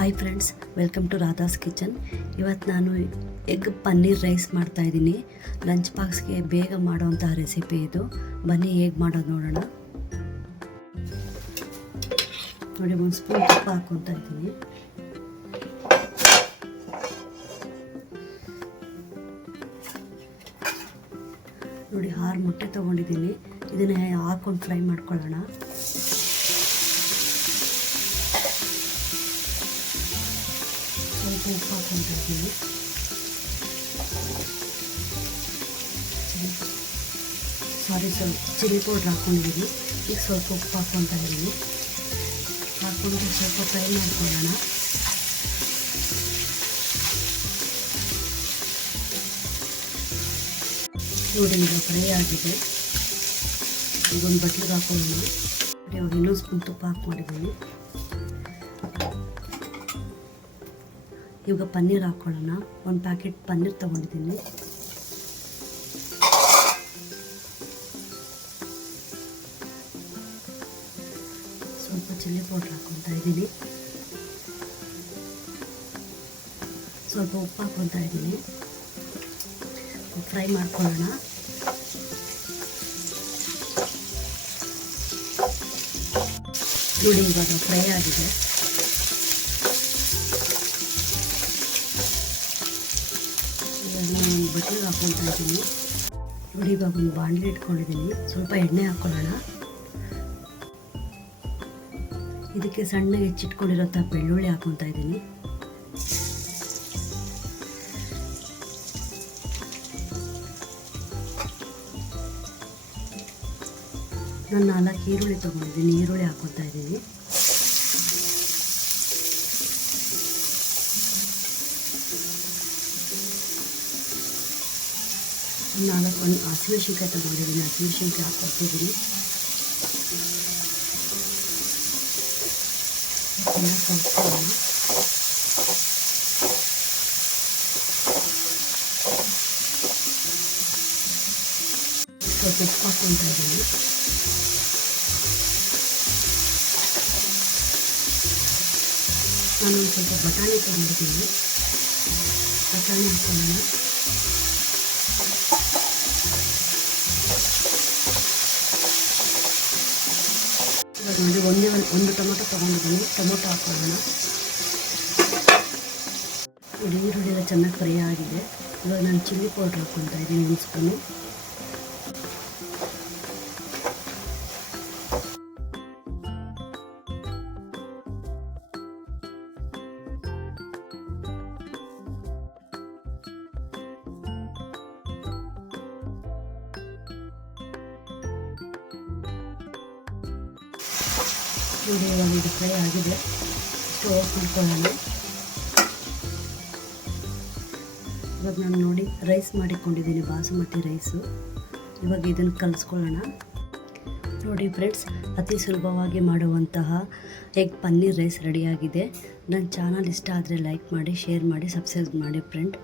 Hi friends, welcome to Radha's kitchen. ಇವತ್ತು ನಾನು egg paneer rice ಮಾಡ್ತಾಯಿದ್ದೀನಿ. ಲಂಚ್ ಬಾಕ್ಸ್ಗೆ ಬೇಗ ಮಾಡೋವಂತಹ ರೆಸಿಪಿ ಇದು. ಬನ್ನಿ ಹೇಗೆ ಮಾಡೋದು ನೋಡೋಣ. ನೋಡಿ, 1 ಸ್ಪೂನ್ ತುಪ್ಪ ಹಾಕ್ಕೊತಾ ಇದ್ದೀನಿ. ನೋಡಿ, 6 ಮೊಟ್ಟೆ ತೊಗೊಂಡಿದ್ದೀನಿ. ಇದನ್ನ ಹಾಕ್ಕೊಂಡು ಫ್ರೈ ಮಾಡ್ಕೊಳ್ಳೋಣ. ಸ್ವಲ್ಪ ಉಪ್ಪು ಹಾಕ್ಕೊತಾ ಇದ್ದೀನಿ. ಸ್ವಲ್ಪ ಚಿಲ್ಲಿ ಪೌಡ್ರ್ ಹಾಕ್ಕೊಂಡಿದ್ದೀನಿ. ಈಗ ಸ್ವಲ್ಪ ಉಪ್ಪು ಹಾಕ್ಕೊತಾ ಇದ್ದೀನಿ. ಹಾಕ್ಕೊಂಡು ಸ್ವಲ್ಪ ಫ್ರೈ ಮಾಡ್ಕೊಳ್ಳೋಣ. ನೋಡಿ, ಈಗ ಫ್ರೈ ಆಗಿದೆ. ಈಗ ಒಂದು ಬಟ್ಲಿಗೆ ಹಾಕೊಳ್ಳೋಣ. ಇವಾಗ ಇನ್ನೊಂದು ಸ್ಪೂನ್ ತುಪ್ಪ ಹಾಕ್ಕೊಂಡಿದ್ದೀನಿ. ಇವಾಗ ಪನ್ನೀರ್ ಹಾಕ್ಕೊಳ್ಳೋಣ. 1 ಪ್ಯಾಕೆಟ್ ಪನ್ನೀರ್ ತೊಗೊಂಡಿದ್ದೀನಿ. ಸ್ವಲ್ಪ ಚಿಲ್ಲಿ ಪೌಡ್ರ್ ಹಾಕ್ಕೊತಾ ಇದ್ದೀನಿ. ಸ್ವಲ್ಪ ಉಪ್ಪು ಹಾಕ್ಕೊತಾ ಇದ್ದೀನಿ. ಫ್ರೈ ಮಾಡ್ಕೊಳ್ಳೋಣ. ನೋಡಿ, ಇವಾಗ ಫ್ರೈ ಆಗಿದೆ. ಒಂದು ಬಟ್ಲಿಗೆ ಹಾಕ್ಕೊತಾ ಇದ್ದೀನಿ. ನೋಡಿ, ಇವಾಗ ಒಂದು ಬಾಣಲೆ ಇಟ್ಕೊಂಡಿದ್ದೀನಿ. ಸ್ವಲ್ಪ ಎಣ್ಣೆ ಹಾಕ್ಕೊಳ್ಳೋಣ. ಇದಕ್ಕೆ ಸಣ್ಣಗೆ ಹೆಚ್ಚಿಟ್ಕೊಂಡಿರೋಂಥ ಬೆಳ್ಳುಳ್ಳಿ ಹಾಕ್ಕೊತಾ ಇದ್ದೀನಿ. ನಾನು 4 ಈರುಳ್ಳಿ ತೊಗೊಂಡಿದ್ದೀನಿ. ಈರುಳ್ಳಿ ಹಾಕ್ಕೊತಾ ಇದ್ದೀನಿ. ಒಂದು ಹಸಿಮೆಣಸಿನ್ಕಾಯಿ ತೊಗೊಂಡಿದ್ದೀನಿ. ಹಸಿಮೆಣಸಿನ್ಕಾಯಿ ಹಾಕ್ಕೊತಿದ್ದೀನಿ. ಕಲಿಸ್ಕೊಳ್ಳೋಣ. ಸ್ವಲ್ಪ ಉಪ್ಪು ಹಾಕ್ಕೊತಾ ಇದ್ದೀನಿ. ನಾನೊಂದು ಸ್ವಲ್ಪ ಬಟಾಣಿ ತೊಗೊಂಡಿದ್ದೀನಿ. ಬಟಾಣಿ ಹಾಕ್ಕೊಳ್ಳೋಣ. ಇವಾಗ ನೋಡಿ, ಒಂದು ಟೊಮೊಟೊ ತೊಗೊಂಡಿದ್ದೀನಿ. ಟೊಮೊಟೊ ಹಾಕ್ಕೊಳ್ಳೋಣ. ನೋಡಿ, ಈರುಳ್ಳಿ ಎಲ್ಲ ಚೆನ್ನಾಗಿ ಫ್ರೈ ಆಗಿದೆ. ಇವಾಗ ನಾನು ಚಿಲ್ಲಿ ಪೌಡ್ರ್ ಹಾಕ್ಕೊತಾ ಇದ್ದೀನಿ 1 ಸ್ಪೂನು. ನೋಡಿ, ಇವಾಗ ಇದು ಫ್ರೈ ಆಗಿದೆ. ಸ್ಟವ್ ಆಫ್ ಮಾಡ್ಕೊಳ್ಳೋಣ. ಇವಾಗ ನಾನು ನೋಡಿ ರೈಸ್ ಮಾಡಿಕೊಂಡಿದ್ದೀನಿ, ಬಾಸುಮತಿ ರೈಸು. ಇವಾಗ ಇದನ್ನು ಕಲಿಸ್ಕೊಳ್ಳೋಣ. ನೋಡಿ ಫ್ರೆಂಡ್ಸ್, ಅತಿ ಸುಲಭವಾಗಿ ಮಾಡುವಂತಹ ಎಗ್ ಪನ್ನೀರ್ ರೈಸ್ ರೆಡಿಯಾಗಿದೆ. ನನ್ನ ಚಾನಲ್ ಇಷ್ಟ ಆದರೆ ಲೈಕ್ ಮಾಡಿ, ಶೇರ್ ಮಾಡಿ, ಸಬ್ಸ್ಕ್ರೈಬ್ ಮಾಡಿ ಫ್ರೆಂಡ್.